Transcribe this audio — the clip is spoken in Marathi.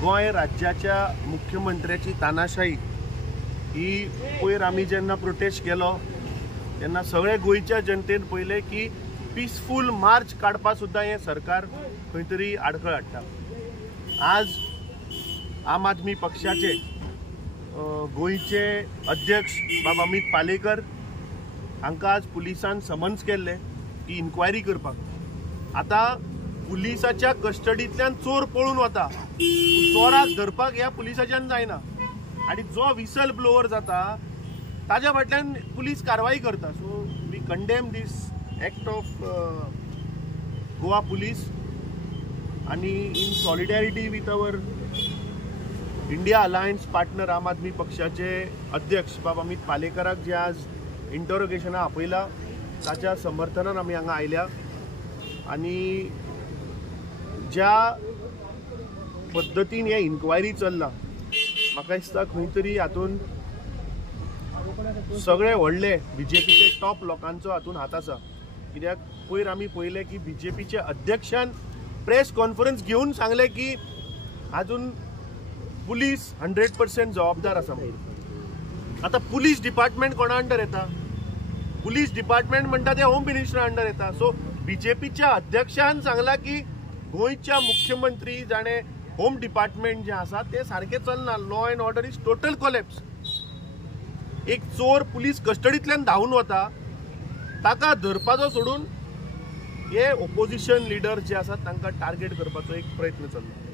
गोय राज्याच्या मुख्यमंत्र्याची तानाशाही ही पयर आमी जेन्ना प्रोटेस्ट केलो तेन्ना सगळे गोयच्या जनतेन पळयलें की पीसफूल मार्च काडपा सुद्दां हें सरकार खंय तरी आडखळ हाडटा। आज आम आदमी पक्षाचे गोयचे अध्यक्ष बाब अमित पालेकर हांकां आज पुलिसान समन्स केल्ले ती इन्क्वायरी करपाक। आता पुलिसाच्या कस्टडींतल्यान चोर पळून वता, चोराक धरपाक ह्या पुलिसाच्यान जायना आणि जो विसल ब्लोअर जाता ताज्या फाटल्यान पुलीस कारवाई करता। So we condemn this act of Goa police आणि in solidarity with our India alliance partner Aam Aadmi पक्षाचे अध्यक्ष बाब अमित पालेकराक जे आज इंटरोगेशना आपयला ताच्या समर्थनान आमी हांगा आयल्या आणि ज्या पद्धतीन हे इन्क्वायरी चल्ला म्हाका दिसता खंय तरी हातून सगळे व्हडले बीजेपीचे टॉप लोकांचो हातून हात आसा। कित्याक पयर आमी पळयलें की बीजेपीचे अध्यक्षान प्रेस कॉन्फरन्स घेवन सांगले की अजून पुलीस 100% जबाबदार आसा म्हणून। आता पुलीस डिपार्टमेंट कोणा अंडर येता? पुलीस डिपार्टमेंट म्हणटा ते होम मिनिस्टरा अंडर येता। सो बीजेपीच्या अध्यक्षान सांगला की गोयच्या मुख्यमंत्री जाणे होम डिपार्टमेंट जे आसा ते सारखे चलना, law and order is total collapse. एक चोर पुलीस कस्टडींतल्यान धांवन वता ताका धरपाचो सोडून हे ओपोजिशन लिडर जे आसात तांकां टार्गेट करपाचो एक प्रयत्न चल्ला।